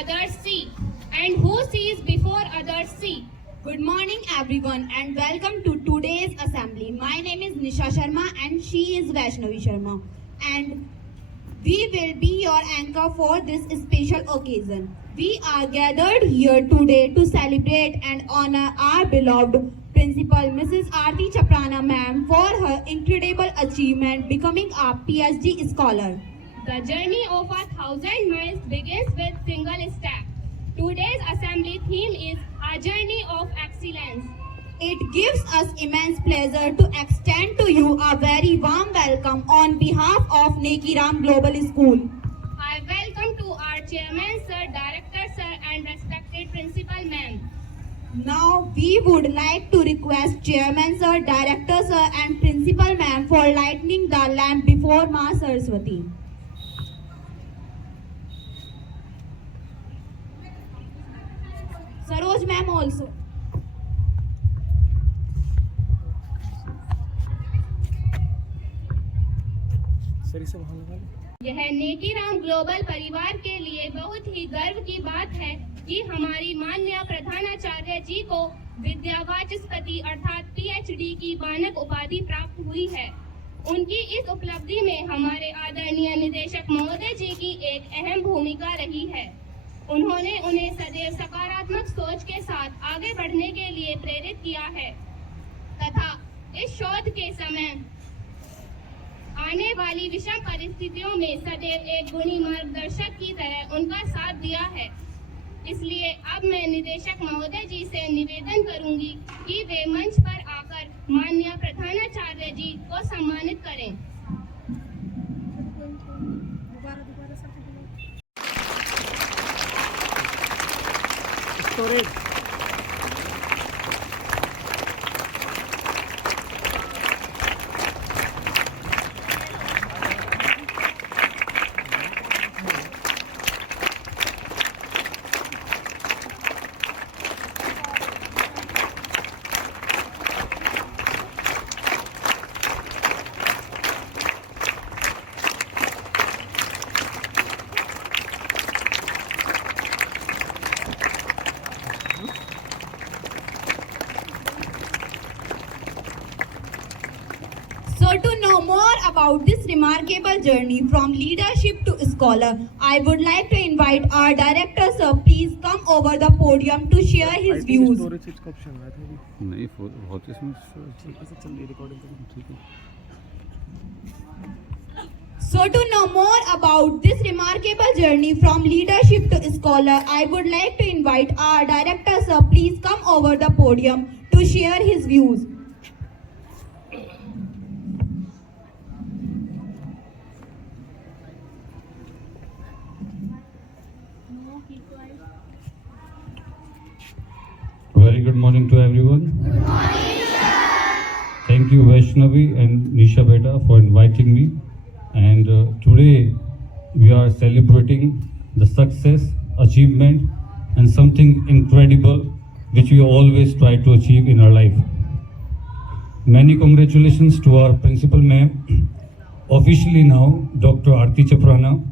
others see, and who sees before others see. Good morning everyone and welcome to today's assembly. My name is Nisha Sharma and she is Vaishnavi Sharma, and we will be your anchor for this special occasion. We are gathered here today to celebrate and honor our beloved principal Mrs. Aarti Chaprana ma'am for her incredible achievement becoming a PhD scholar. The journey of 1,000 miles begins with single step. Today's assembly theme is a journey of excellence. It gives us immense pleasure to extend to you a very warm welcome on behalf of Neki Ram Global School. I welcome to our chairman sir, director sir and respected principal ma'am. Now we would like to request chairman sir, director sir and principal ma'am for lighting the lamp before Ma Saraswati. Saroj ma'am also. यह नेकी Ram global परिवार के लिए बहुत ही गर्व की बात है कि हमारी माननीय प्रधानाचार्य जी को विद्यावाचस्पति अर्थात PhD की मानक उपाधि प्राप्त हुई है। उनकी इस उपलब्धि में हमारे आदरणीय निदेशक महोदय जी की एक अहम भूमिका रही है। उन्होंने उन्हें सदैव सकारात्मक सोच के साथ आगे बढ़ने के लिए प्रेरित किया है तथा इस शोध के समय आने वाली विषम परिस्थितियों में सदैव एक गुणी मार्गदर्शक की तरह उनका साथ दिया है। इसलिए अब मैं निदेशक महोदय जी से निवेदन करूंगी कि वे मंच पर आकर माननीय प्रधानाचार्य जी को सम्मानित करें। So to know more about this remarkable journey from leadership to scholar, I would like to invite our director sir, please come over the podium to share his views. नहीं बहुत इसमें ठीक है। So to know more about this remarkable journey from leadership to scholar, I would like to invite our director sir, please come over the podium to share his views. Very good morning to everyone. Good morning, sir. Thank you Vaishnavi and Nisha Beta for inviting me. And today we are celebrating the success, achievement and something incredible which we always try to achieve in our life. Many congratulations to our principal ma'am, officially now Dr. Aarti Chaprana,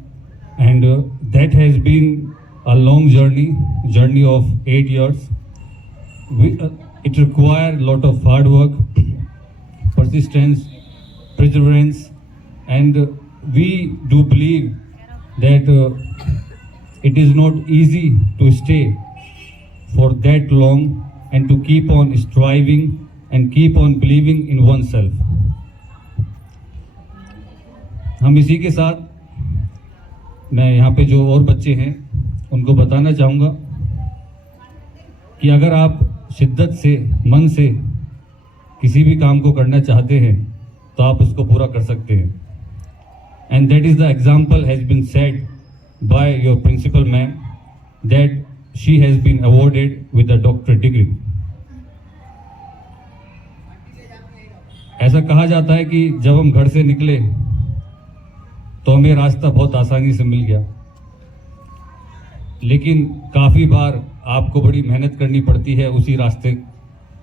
and that has been a long journey of 8 years. It required a lot of hard work, persistence, perseverance, and we do believe that it is not easy to stay for that long and to keep on striving and keep on believing in oneself. हम इसी के साथ मैं यहाँ पे जो और बच्चे हैं उनको बताना चाहूँगा कि अगर आप शिद्दत से मन से किसी भी काम को करना चाहते हैं तो आप उसको पूरा कर सकते हैं. And that is the example has been set by your principal ma'am that she has been awarded with a doctorate degree. ऐसा कहा जाता है कि जब हम घर से निकले तो हमें रास्ता बहुत आसानी से मिल गया, लेकिन काफ़ी बार आपको बड़ी मेहनत करनी पड़ती है उसी रास्ते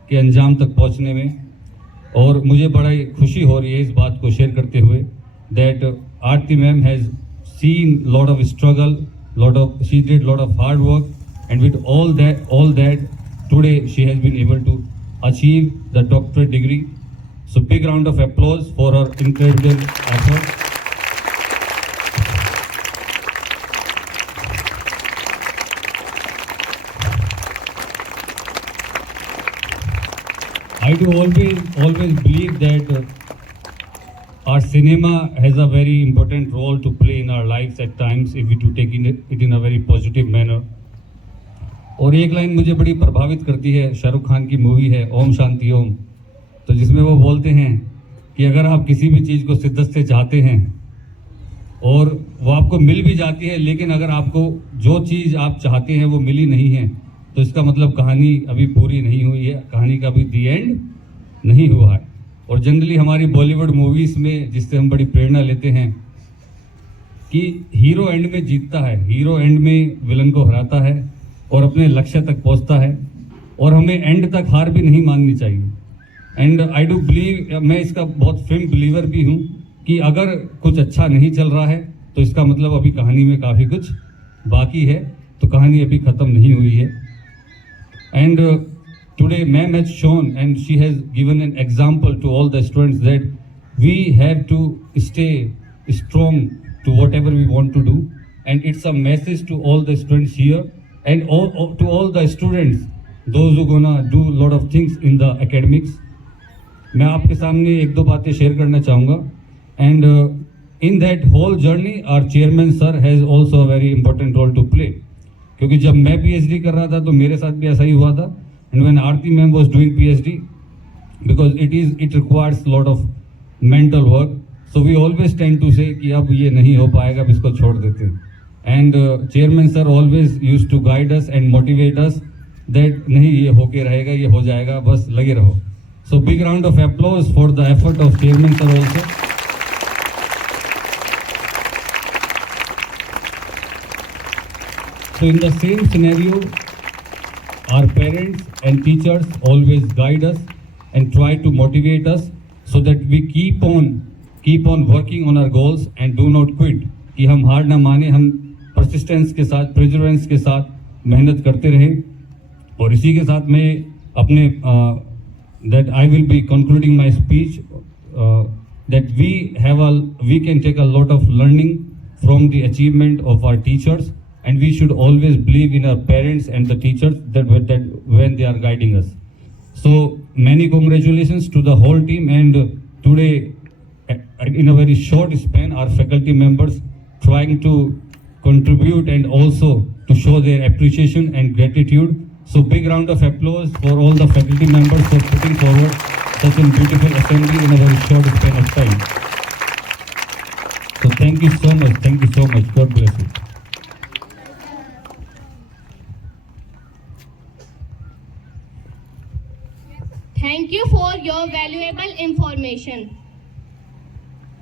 के अंजाम तक पहुंचने में. और मुझे बड़ा खुशी हो रही है इस बात को शेयर करते हुए that Aarti ma'am has seen lot of struggle she did lot of hard work, and with all that, today she has been able to achieve the doctorate degree. So big round of applause for her incredible effort. I do always believe that our cinema has a very important role to play in our lives at times if we do take it in a very positive manner. और एक line मुझे बड़ी प्रभावित करती है, शाहरुख खान की movie है ओम शांति ओम, तो जिसमें वो बोलते हैं कि अगर आप किसी भी चीज़ को शिद्दत से चाहते हैं और वो आपको मिल भी जाती है, लेकिन अगर आपको जो चीज़ आप चाहते हैं वो मिली नहीं है, तो इसका मतलब कहानी अभी पूरी नहीं हुई है, कहानी का भी दी एंड नहीं हुआ है। और जनरली हमारी बॉलीवुड मूवीज़ में जिससे हम बड़ी प्रेरणा लेते हैं कि हीरो एंड में जीतता है, हीरो एंड में विलन को हराता है और अपने लक्ष्य तक पहुंचता है, और हमें एंड तक हार भी नहीं माननी चाहिए। एंड आई डू बिलीव, मैं इसका बहुत फिल्म बिलीवर भी हूँ कि अगर कुछ अच्छा नहीं चल रहा है तो इसका मतलब अभी कहानी में काफ़ी कुछ बाकी है, तो कहानी अभी ख़त्म नहीं हुई है। And today ma'am has shown and she has given an example to all the students that we have to stay strong to whatever we want to do, and it's a message to all the students here and to all the students, those who gonna do lot of things in the academics. मैं आपके सामने एक दो बातें share करना चाहूँगा, and in that whole journey our chairman sir has also a very important role to play, क्योंकि जब मैं PhD कर रहा था तो मेरे साथ भी ऐसा ही हुआ था, and when Aarti ma'am was doing PhD, because it requires a lot of mental work, so we always tend to say कि अब ये नहीं हो पाएगा, अब इसको छोड़ देते हैं। And chairman sir always used to guide us and motivate us that नहीं, ये होके रहेगा, ये हो जाएगा, बस लगे रहो। So big round of applause for the effort of chairman sir also. So in the same scenario, our parents and teachers always guide us and try to motivate us so that we keep on working on our goals and do not quit, कि हम हार ना माने, हम persistence के साथ, perseverance के साथ मेहनत करते रहें। और इसी के साथ मैं अपने that I will be concluding my speech that we can take a lot of learning from the achievement of our teachers, and we should always believe in our parents and the teachers that when they are guiding us. So many congratulations to the whole team, and today in a very short span our faculty members trying to contribute and also to show their appreciation and gratitude. So big round of applause for all the faculty members for putting forward such a beautiful assembly in a very short span of time. So thank you so much, God bless you. Thank you for your valuable information.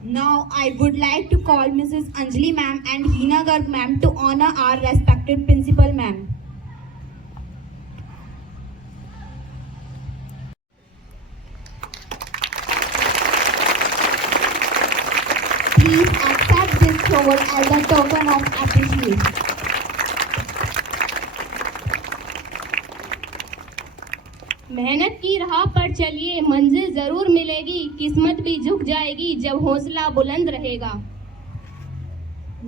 Now I would like to call Mrs. Anjali ma'am and Hina Garg ma'am to honor our respected principal ma'am. Please accept this award as a token of appreciation. मेहनत की राह पर चलिए, मंजिल जरूर मिलेगी, किस्मत भी झुक जाएगी जब हौसला बुलंद रहेगा।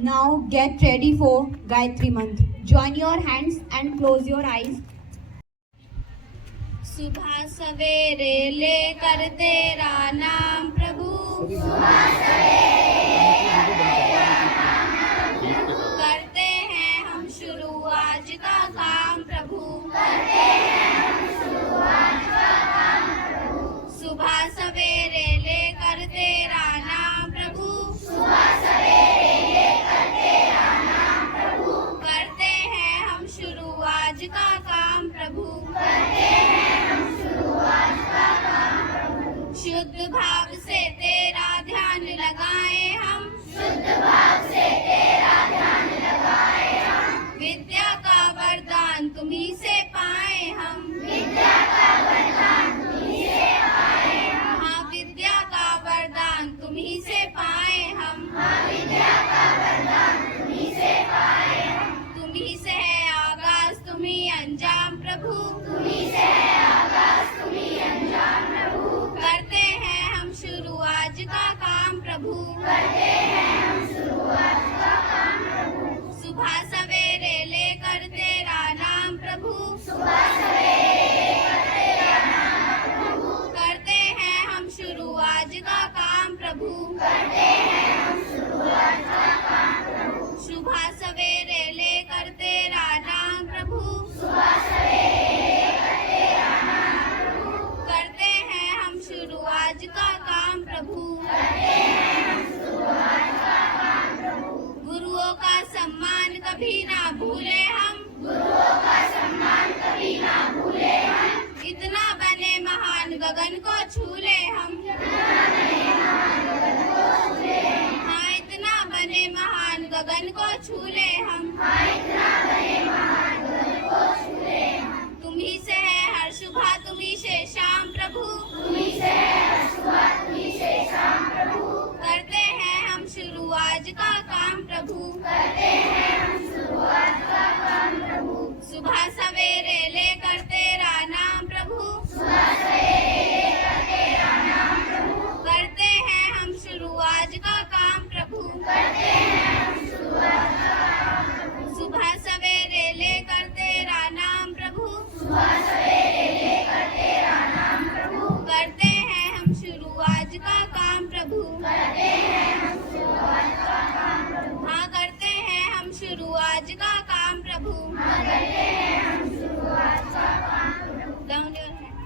Now get ready for Gayatri Mantra. Join your hands and close your eyes. सुबह सवेरे लेकर तेरा नाम प्रभु, करते हैं हम शुरू आज का काम प्रभु, सुबह सवेरे लेकर तेरा नाम प्रभु, करते हैं हम शुरू आज का काम प्रभु, शुद्ध भाव से तेरा ध्यान लगाएं भूले हम, गुरुओं का सम्मान कभी ना भूले हम, इतना बने महान गगन को छूले हम, हाँ इतना बने महान गगन को छूले हम, तुम्ही से है हर सुबह तुम्ही से शाम प्रभु, करते हैं हम शुरू आज का काम प्रभु, सुबह सवेरे लेकर तेरा नाम प्रभु, करते हैं हम शुरू आज का काम प्रभु, सुबह सवेरे लेकर तेरा नाम प्रभु, करते हैं हम शुरू आज का काम प्रभु, हाँ करते हैं हम शुरू आज का काम प्रभु, Down your hand.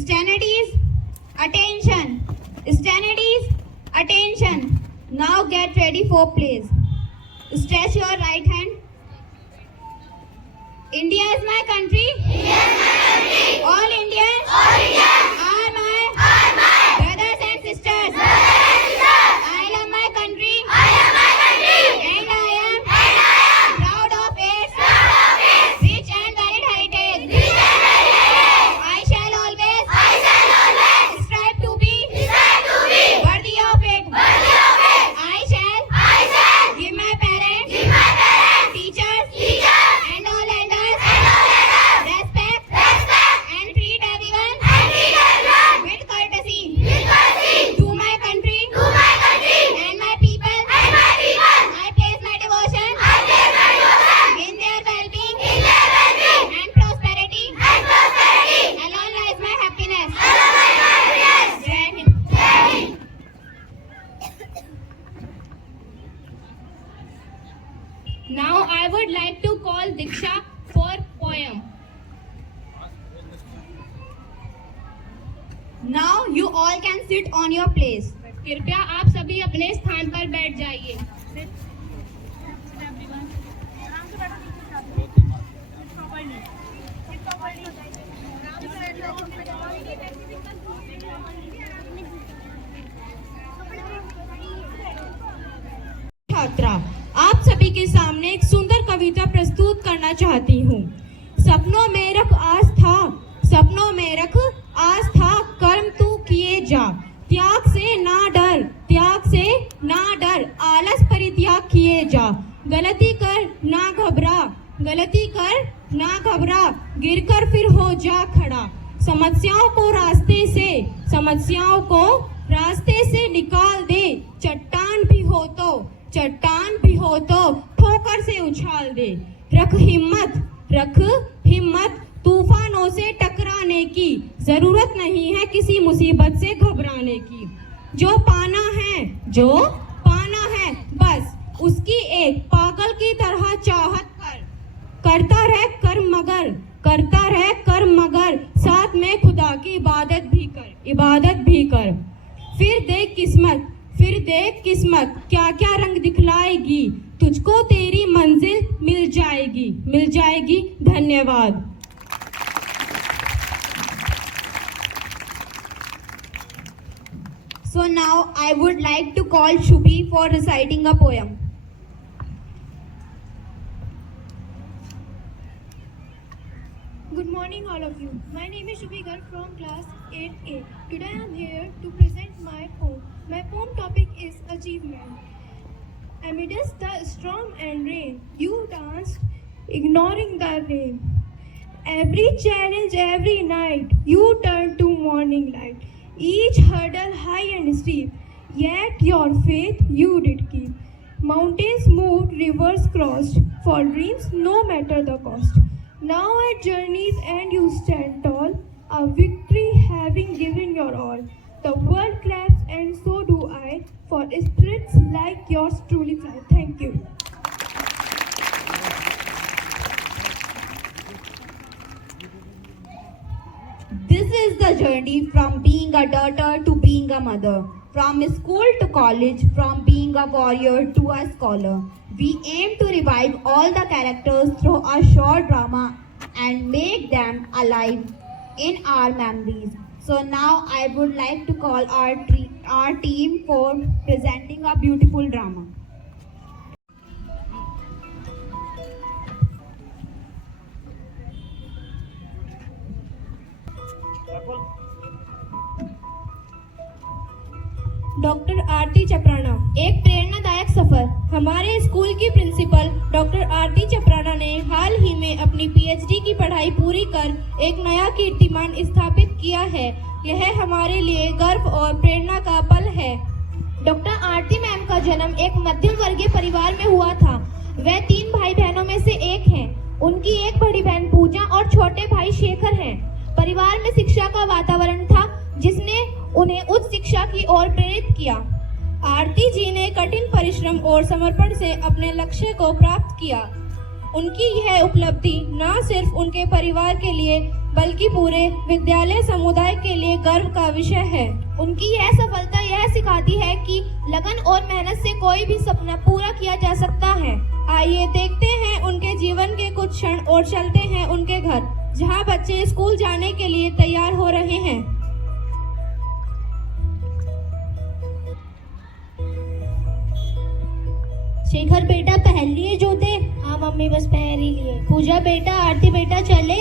Standards, attention. Standards, attention. Now get ready for plays. Stretch your right hand. India is my country. All Indians are my brothers and sisters. I love my country. And I am proud of its rich and varied heritage. I shall always strive to be worthy of it. I shall give my parents, teachers, and all elders respect and treat everyone with courtesy. To my country and my people, I place my devotion in their well-being and prosperity. Alone lies my happiness. Jai Hind. Now I would like to call Diksha for poem. Now you all can sit on your place. कृपया आप सभी अपने स्थान पर बैठ जाइए. छात्रा, आप सभी के सामने एक सुंदर कविता प्रस्तुत करना चाहती हूँ। सपनों में रख आस्था, सपनों में रख आस्था, कर्म तू किए जा, त्याग से ना डर, त्याग से ना डर, आलस परित्याग किए जा, गलती कर ना घबरा, गलती कर ना घबरा, गिरकर फिर हो जा खड़ा, समस्याओं को रास्ते से निकाल दे, चट्टान भी हो तो ठोकर से उछाल दे, रख हिम्मत, तूफानों से टकराने की, जरूरत नहीं है किसी मुसीबत से घबराने की, जो पाना है बस उसकी एक पागल की तरह चाहत कर, करता रह कर मगर साथ में खुदा की इबादत भी कर, फिर देख किस्मत क्या क्या रंग दिखलाएगी, तुझको तेरी मंजिल मिल जाएगी। धन्यवाद। So now I would like to call Shubhi for reciting a poem. Good morning all of you. My name is Shubhi Garg from class 8A. Today I am here to present my poem. My poem topic is achievement. Amidst the storm and rain, you danced, ignoring the rain. Every challenge, every night, you turned to morning light. Each hurdle high and steep, yet your faith you did keep. Mountains moved, rivers crossed, for dreams no matter the cost. Now at journey's end you stand tall, a victory having given your all. The world claps and so do I, for spirits like yours truly fly. Thank you. This is the journey from being a daughter to being a mother, from school to college, from being a warrior to a scholar. We aim to revive all the characters through a short drama and make them alive in our memories. So now I would like to call our team for presenting a beautiful drama. Doctor Aarti Chaprana, एक प्रेरणादायक सफर। हमारे school की principal doctor Aarti चपराना ने हाल ही में अपनी PhD की पढ़ाई पूरी कर एक नया कीर्तिमान स्थापित किया है। यह हमारे लिए गर्व और प्रेरणा का पल है। डॉक्टर आरती मैम का जन्म एक मध्यम वर्गीय परिवार में हुआ था। वह 3 भाई बहनों में से एक हैं। उनकी एक बड़ी बहन पूजा और छोटे भाई शेखर हैं। परिवार में शिक्षा का वातावरण था जिसने उन्हें उच्च शिक्षा की ओर प्रेरित किया। आरती जी ने कठिन परिश्रम और समर्पण से अपने लक्ष्य को प्राप्त किया। उनकी यह उपलब्धि न सिर्फ उनके परिवार के लिए बल्कि पूरे विद्यालय समुदाय के लिए गर्व का विषय है। उनकी यह सफलता यह सिखाती है कि लगन और मेहनत से कोई भी सपना पूरा किया जा सकता है। आइए देखते हैं उनके जीवन के कुछ क्षण और चलते हैं उनके घर, जहां बच्चे स्कूल जाने के लिए तैयार हो रहे हैं। शेखर बेटा पहन लिए जूते? हाँ मम्मी, बस पहन ही लिए। पूजा बेटा, आरती बेटा चले?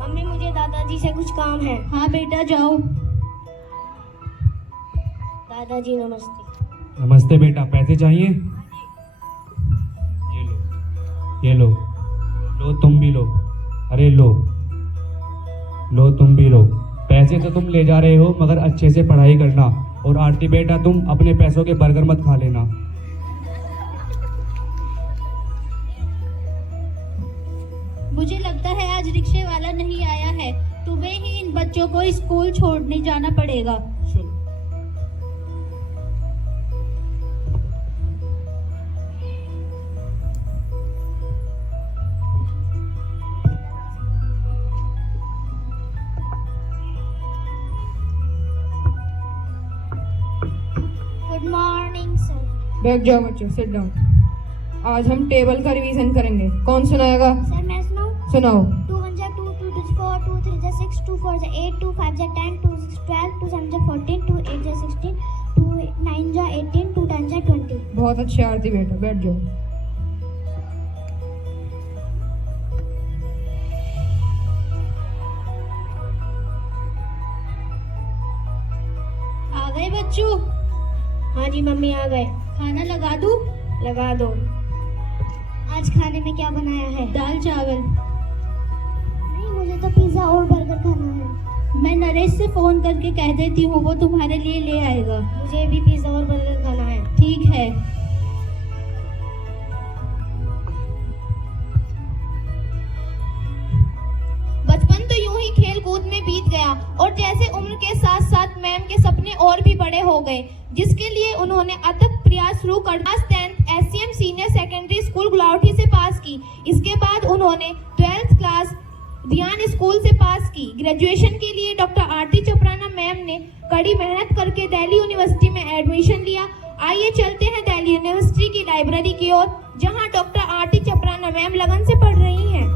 मम्मी मुझे दादाजी से कुछ काम है। हाँ बेटा जाओ। दादाजी नमस्ते। नमस्ते बेटा, पैसे चाहिए? ये लो लो तुम भी लो। अरे लो तुम भी लो। पैसे तो तुम ले जा रहे हो मगर अच्छे से पढ़ाई करना। और आरती बेटा, तुम अपने पैसों के बर्गर मत खा लेना। मुझे लगता है आज रिक्शे वाला नहीं आया है। तुम्हें ही इन बच्चों को स्कूल छोड़ने जाना पड़ेगा। Good morning sir. बैठ जाओ बच्चों, सिट डाउन। आज हम टेबल का रिवीजन करेंगे। कौन सुनाएगा? सर मैं सुनाऊं? सुनाओ। 2 1 2 2 2 4 2 3 6 2 4 8 2 5 10 2 6 12 2 7 14 2 8 16 2 9 18 2 10 20। बहुत अच्छे आरती बेटा, बैठ जाओ। आ गए बच्चों? हाँ जी मम्मी आ गए। खाना लगा दूं? लगा दो। आज खाने में क्या बनाया है? दाल चावल। नहीं, मुझे तो पिज्जा और बर्गर खाना है। मैं नरेश से फोन करके कह देती हूँ, वो तुम्हारे लिए ले आएगा। मुझे भी पिज्जा और बर्गर खाना है। ठीक है। बचपन तो यूं ही खेल कूद में बीत गया और जैसे उम्र के साथ साथ मैम के सपने और भी बड़े हो गए, जिसके लिए उन्होंने अथक प्रयास शुरू कर 10th SCM senior secondary school Gulaothi से पास की। इसके बाद उन्होंने 12th क्लास ध्यान स्कूल से पास की। ग्रेजुएशन के लिए डॉक्टर आरती चपराना मैम ने कड़ी मेहनत करके दिल्ली यूनिवर्सिटी में एडमिशन लिया। आइए चलते हैं दिल्ली यूनिवर्सिटी की लाइब्रेरी की ओर, जहां डॉक्टर आरती चपराना मैम लगन से पढ़ रही हैं।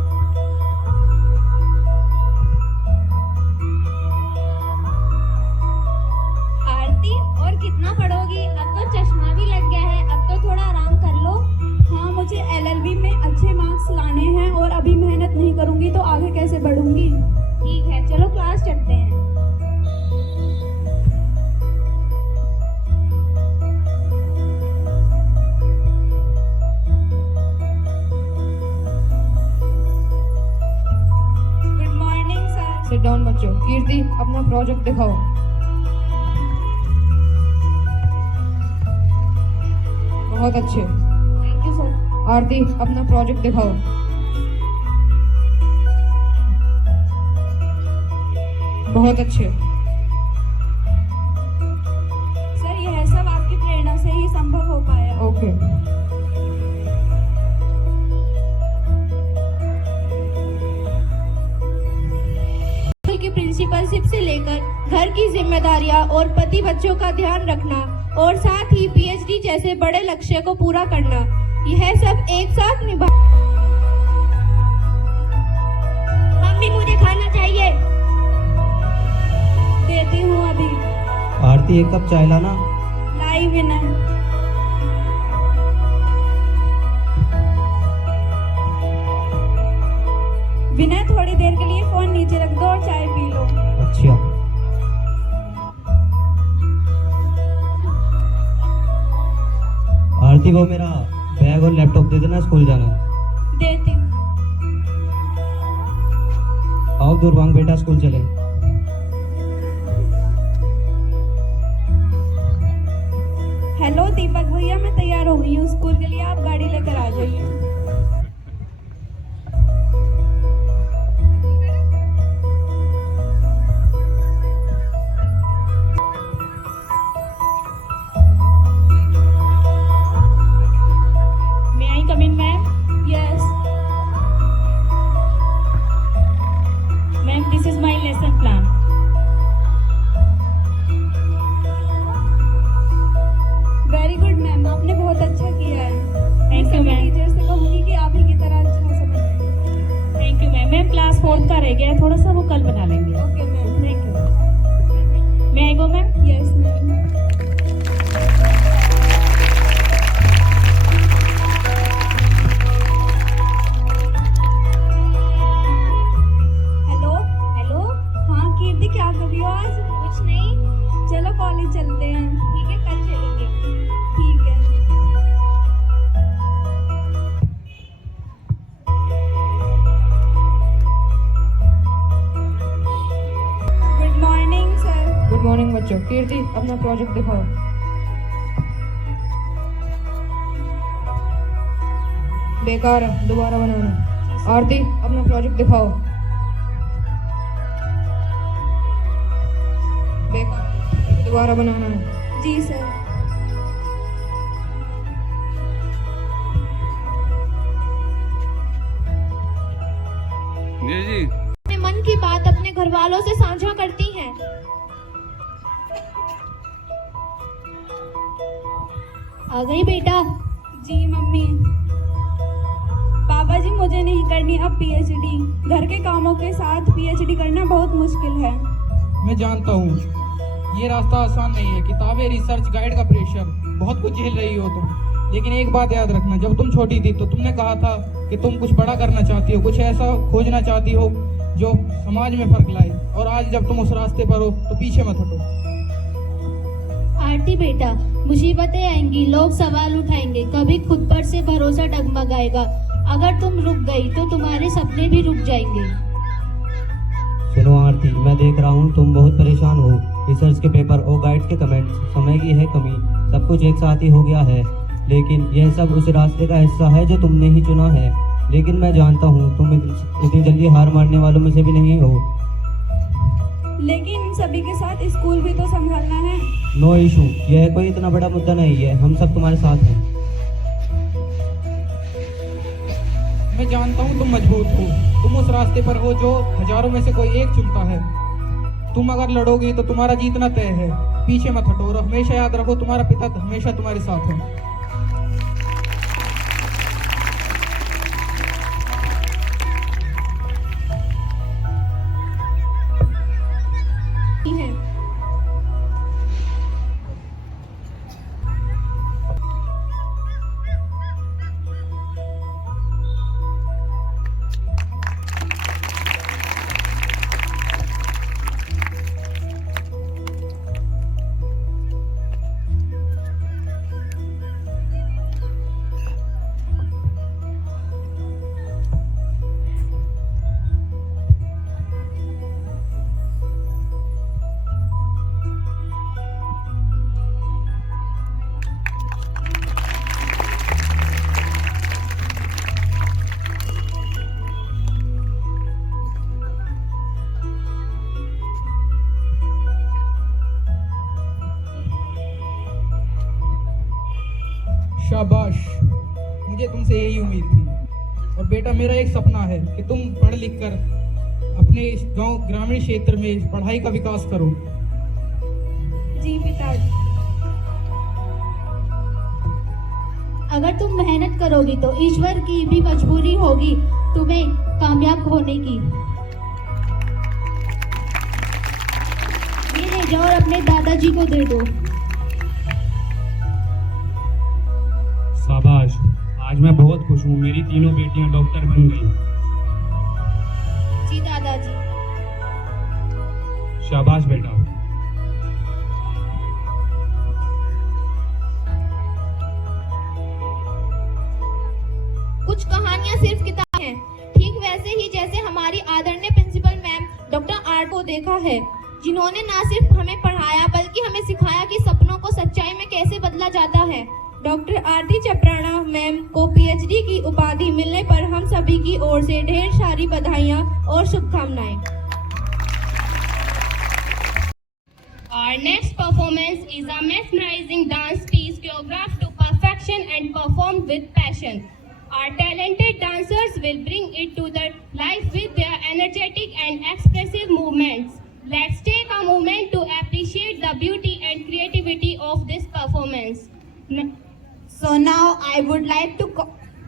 आरती, और कितना पढ़ोगी? अब तो चश्मा भी लग गया है, अब तो थोड़ा आराम कर लो। हाँ, मुझे एलएलबी में अच्छे मार्क्स लाने हैं और अभी मेहनत नहीं करूंगी तो आगे कैसे बढ़ूंगी? ठीक है, चलो क्लास चलते हैं। Good morning sir. Sit down बच्चों। कीर्ति, अपना प्रोजेक्ट दिखाओ। बहुत अच्छे। Thank you sir. आरती, अपना प्रोजेक्ट दिखाओ। बहुत अच्छे। सर, यह सब आपकी प्रेरणा से ही संभव हो पाया। ओके। स्कूल की प्रिंसिपलशिप से लेकर घर की जिम्मेदारियां और पति बच्चों का ध्यान रखना और साथ ही पीएचडी जैसे बड़े लक्ष्य को पूरा करना, यह सब एक साथ निभा। मम्मी मुझे खाना चाहिए। देती हूँ अभी। आरती एक कप चाय लाना। लाई विनय। विनय थोड़ी देर के लिए फोन नीचे रख दो और चाय पी लो। अच्छा। आरती को मेरा बैग और लैपटॉप दे देना, स्कूल जाना। देती हूँ। आओ दुर्वांग बेटा स्कूल चले। हेलो दीपक भैया, मैं तैयार हो गई हूँ स्कूल के लिए, आप गाड़ी लेकर आ जाइए। May I come in, ma'am? Yes. Ma'am, this is my lesson plan. Very good ma'am, आपने बहुत अच्छा किया है। Thank you, ma'am. टीचर से कहूंगी कि आप ही की तरह अच्छा समझें। Thank you, ma'am. Ma'am class 4 का रह गया है, थोड़ा सा वो कल बना लेंगे। Okay ma'am. Thank you. May I go, ma'am? Yes ma'am. Hello hello. हाँ कीर्ति, क्या कर रही हो आज? कुछ नहीं। चलो कॉलेज चलते हैं। ठीक है, कल चलेंगे। ठीक है। Good morning sir. Good morning बच्चों। कीर्ति अपना प्रोजेक्ट दिखाओ। बेकार है, दोबारा बनाना। आरती अपना प्रोजेक्ट दिखाओ। बेकार, दोबारा बनाना है। जी सर। जी अपने मन की बात अपने घर वालों से साझा करती हैं। आ गई बेटा? जी मम्मी। पापा जी, मुझे नहीं करनी अब पीएचडी। घर के कामों के साथ पीएचडी करना बहुत मुश्किल है। मैं जानता हूँ ये रास्ता आसान नहीं है। किताबें, रिसर्च, गाइड का प्रेशर, बहुत कुछ झेल रही हो तुम। लेकिन एक बात याद रखना, जब तुम छोटी थी तो तुमने कहा था कि तुम कुछ बड़ा करना चाहती हो, कुछ ऐसा खोजना चाहती हो जो समाज में फर्क लाए। और आज जब तुम उस रास्ते पर हो तो पीछे मत हटो। आरती बेटा, मुसीबतें आएंगी, लोग सवाल उठाएंगे, कभी खुद पर से भरोसा डगमगाएगा। अगर तुम रुक गई तो तुम्हारे सपने भी रुक जाएंगे। सुनो आरती, मैं देख रहा हूँ तुम बहुत परेशान हो। रिसर्च के पेपर और गाइड के कमेंट्स, समय की है कमी, सब कुछ एक साथ ही हो गया है। लेकिन यह सब उस रास्ते का हिस्सा है जो तुमने ही चुना है। लेकिन मैं जानता हूँ तुम इतनी जल्दी हार मारने वालों में से भी नहीं हो। लेकिन इन सभी के साथ स्कूल भी तो संभालना है। नो इशू, यह कोई इतना बड़ा मुद्दा नहीं है, हम सब तुम्हारे साथ हैं। मैं जानता हूँ तुम मजबूत हो, तुम उस रास्ते पर हो जो हजारों में से कोई एक चुनता है। तुम अगर लड़ोगी तो तुम्हारा जीतना तय है। पीछे मत हटो और हमेशा याद रखो, तुम्हारा पिता हमेशा तुम्हारे साथ है। शाबाश, मुझे तुमसे यही उम्मीद थी। और बेटा, मेरा एक सपना है कि तुम पढ़ लिख कर अपने इस गांव ग्रामीण क्षेत्र में पढ़ाई का विकास करो। जी पिताजी। अगर तुम मेहनत करोगी तो ईश्वर की भी मजबूरी होगी तुम्हें कामयाब होने की। ये ले जाओ और अपने दादाजी को दे दो। शाबाश, आज मैं बहुत खुश हूँ, मेरी तीनों बेटियां डॉक्टर बन गई। जी दादाजी। शाबाश बेटा। कुछ कहानियां सिर्फ किताब हैं, ठीक वैसे ही जैसे हमारी आदरणीय प्रिंसिपल मैम डॉक्टर आर को देखा है, जिन्होंने ना सिर्फ हमें पढ़ाया बल्कि हमें सिखाया कि सपनों को सच्चाई में कैसे बदला जाता है। डॉक्टर आरती चपराना मैम को पीएचडी की उपाधि मिलने पर हम सभी की ओर से ढेर सारी बधाइयां और शुभकामनाएं। Our next performance is a mesmerizing dance piece choreographed to perfection and performed with passion. Our talented dancers will bring it to the life with their energetic and expressive movements. Let's take a moment to appreciate the beauty and creativity of this performance. So now I would like to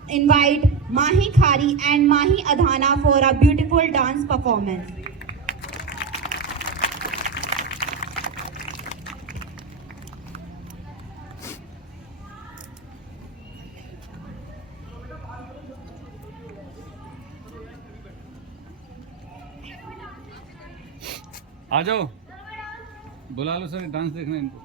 invite Mahi Khari and Mahi Adhana for a beautiful dance performance. आ जाओ, बुला लो sir, dance देखना इनको।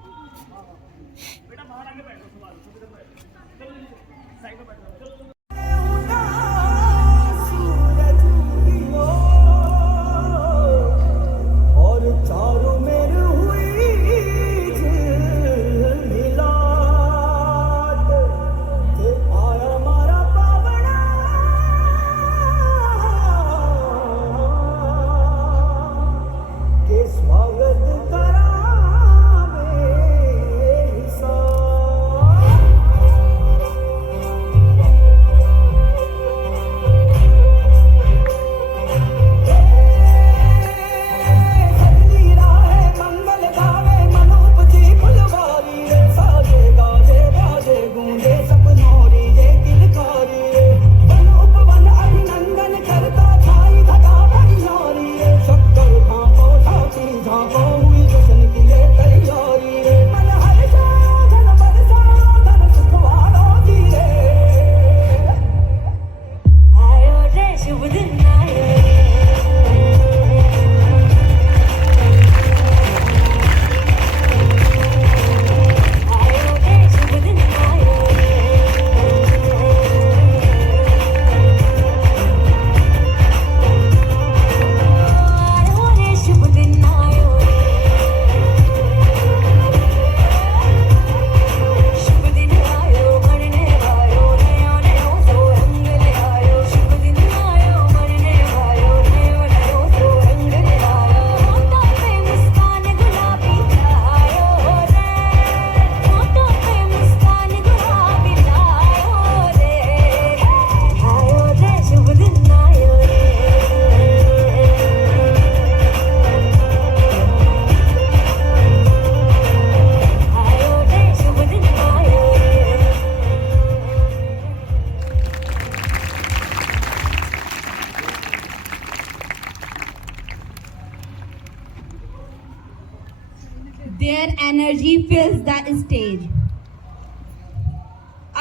Their energy fills the stage.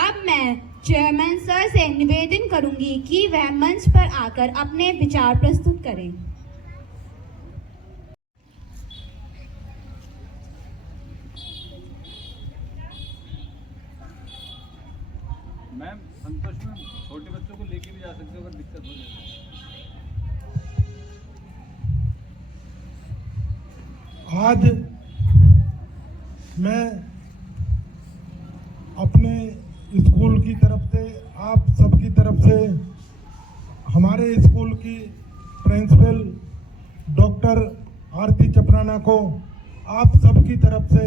अब मैं chairman sir से निवेदन करूंगी कि वह मंच पर आकर अपने विचार प्रस्तुत करें। मैम, संतोष मैम, छोटे बच्चों को लेके भी जा सकते हो अगर दिक्कत हो जाए। आज मैं अपने स्कूल की तरफ से, आप सबकी तरफ से, हमारे स्कूल की प्रिंसिपल डॉक्टर आरती चपराना को आप सबकी तरफ से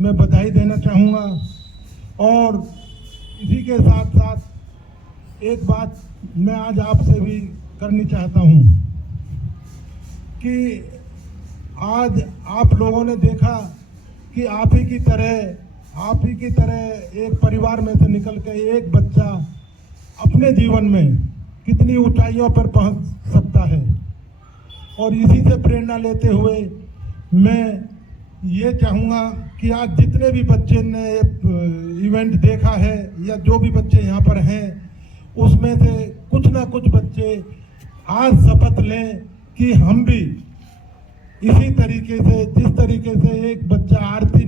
मैं बधाई देना चाहूँगा। और इसी के साथ साथ एक बात मैं आज आपसे भी करनी चाहता हूँ कि आज आप लोगों ने देखा कि आप ही की तरह एक परिवार में से निकल के एक बच्चा अपने जीवन में कितनी ऊंचाइयों पर पहुंच सकता है। और इसी से प्रेरणा लेते हुए मैं ये चाहूँगा कि आज जितने भी बच्चे ने इवेंट देखा है या जो भी बच्चे यहाँ पर हैं, उसमें से कुछ ना कुछ बच्चे आज शपथ लें कि हम भी इसी तरीके से, जिस तरीके से एक बच्चा आरती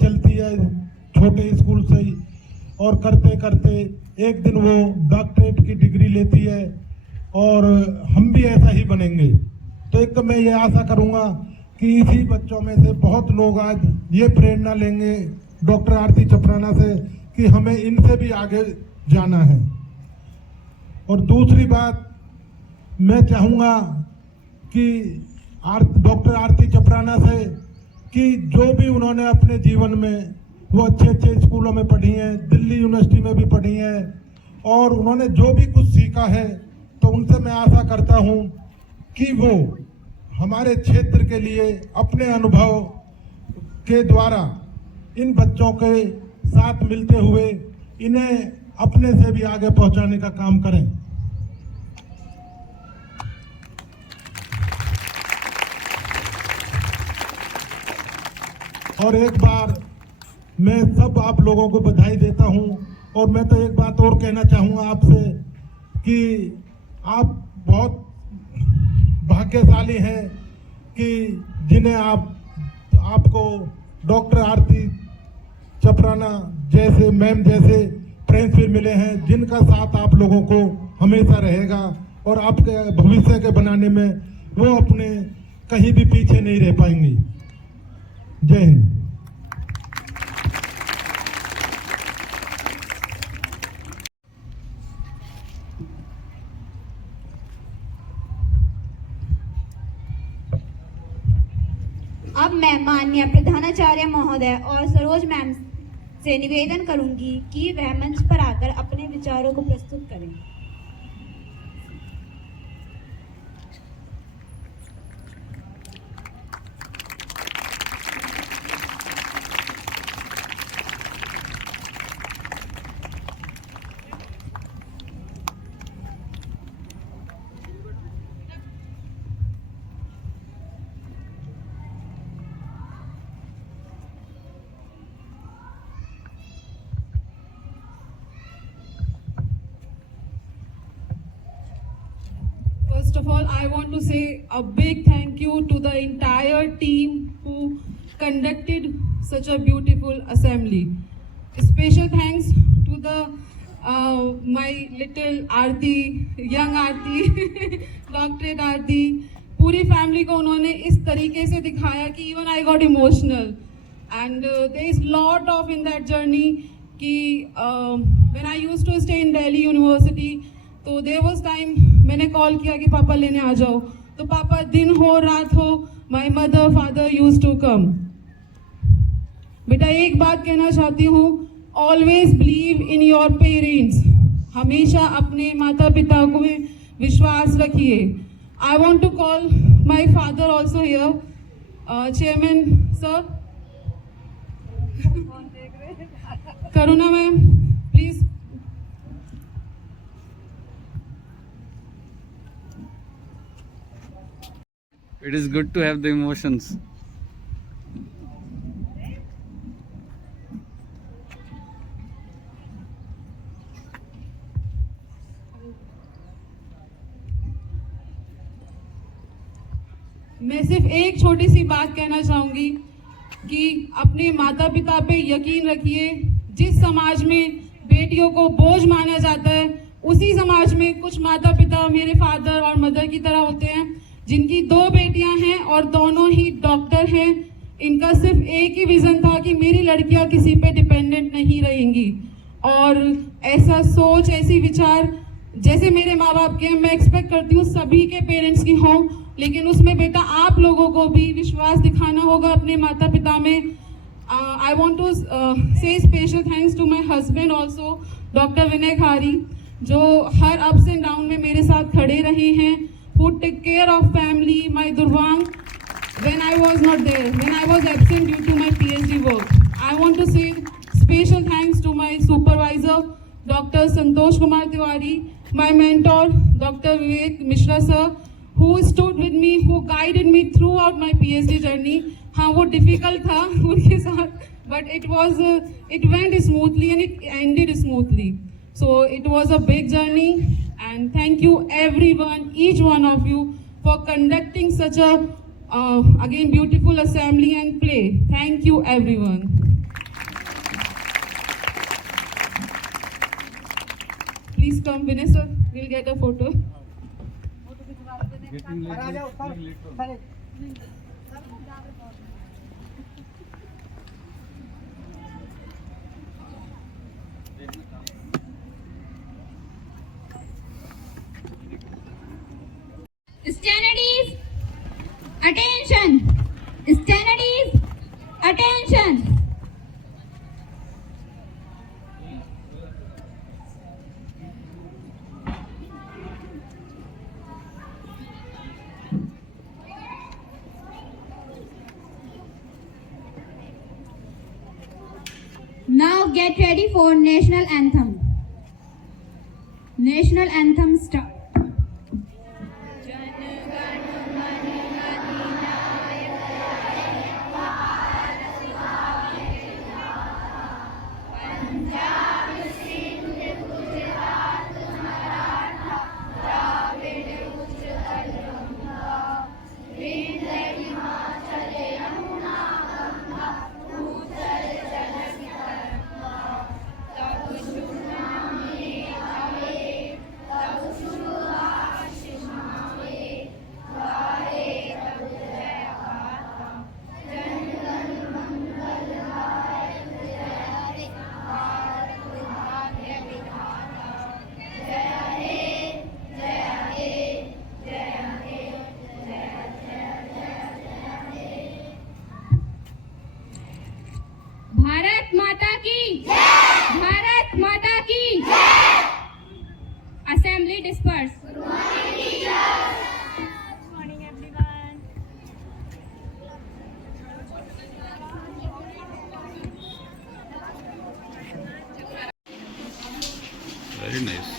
चलती है छोटे स्कूल से ही, और करते करते एक दिन वो डॉक्टरेट की डिग्री लेती है, और हम भी ऐसा ही बनेंगे। तो एक तो मैं ये आशा करूँगा कि इसी बच्चों में से बहुत लोग आज ये प्रेरणा लेंगे डॉक्टर आरती चपराना से कि हमें इनसे भी आगे जाना है। और दूसरी बात मैं चाहूँगा कि डॉक्टर आरती चपराना से कि जो भी उन्होंने अपने जीवन में, वो अच्छे अच्छे स्कूलों में पढ़ी हैं, दिल्ली यूनिवर्सिटी में भी पढ़ी हैं, और उन्होंने जो भी कुछ सीखा है, तो उनसे मैं आशा करता हूँ कि वो हमारे क्षेत्र के लिए अपने अनुभव के द्वारा इन बच्चों के साथ मिलते हुए इन्हें अपने से भी आगे पहुंचाने का काम करें। और एक बार मैं सब आप लोगों को बधाई देता हूं, और मैं तो एक बात और कहना चाहूँगा आपसे कि आप बहुत भाग्यशाली हैं कि जिन्हें आपको डॉक्टर आरती चपराना जैसे मैम जैसे प्रिंसिपल मिले हैं, जिनका साथ आप लोगों को हमेशा रहेगा, और आपके भविष्य के बनाने में वो अपने कहीं भी पीछे नहीं रह पाएंगी। जय हिंद। अब मैं माननीय प्रधानाचार्य महोदय और सरोज मैम से निवेदन करूंगी कि वह मंच पर आकर अपने विचारों को प्रस्तुत करें। First of all, I want to say a big thank you to the entire team who conducted such a beautiful assembly. Special thanks to the my little Aarti, young Aarti, Doctorate Aarti. पूरी family को उन्होंने इस तरीके से दिखाया कि even I got emotional. And there is lot of in that journey कि when I used to stay in Delhi University, तो there was time मैंने कॉल किया कि पापा लेने आ जाओ, तो पापा दिन हो रात हो, my mother father used to come. बेटा एक बात कहना चाहती हूँ, always believe in your parents. हमेशा अपने माता पिता को विश्वास रखिए. I want to call my father also here, Chairman sir. Karuna ma'am, please. It is good to have the emotions. मैं सिर्फ एक छोटी सी बात कहना चाहूँगी कि अपने माता पिता पे यकीन रखिए. जिस समाज में बेटियों को बोझ माना जाता है, उसी समाज में कुछ माता पिता मेरे फादर और मदर की तरह होते हैं, जिनकी 2 बेटियां हैं और दोनों ही डॉक्टर हैं. इनका सिर्फ एक ही विजन था कि मेरी लड़कियां किसी पे डिपेंडेंट नहीं रहेंगी. और ऐसा सोच, ऐसी विचार जैसे मेरे माँ बाप के, मैं एक्सपेक्ट करती हूँ सभी के पेरेंट्स की हों, लेकिन उसमें बेटा आप लोगों को भी विश्वास दिखाना होगा अपने माता पिता में. I want to say special thanks to my husband also, doctor Vinay Khari, जो हर अप्स एंड डाउन में मेरे साथ खड़े रहे हैं. who take care of family, my Durvang. when I was not there, when I was absent due to my PhD work. I want to say special thanks to my supervisor, Dr. Santosh Kumar Tiwari, my mentor, Dr. Vivek Mishra sir, who stood with me, who guided me throughout my PhD journey. हाँ वो difficult था उनके साथ, but it went smoothly and it ended smoothly. So it was a big journey, and thank you everyone, each one of you, for conducting such a again beautiful assembly and play. Thank you everyone. Please come, Vinay sir, we'll get a photo. Stendies, attention! Stendies, attention! Now get ready for national anthem. National anthem start. Bharat माता की जय! भारत माता की जय! Assembly disperse. Good morning, teachers. Good morning, everyone. Very nice.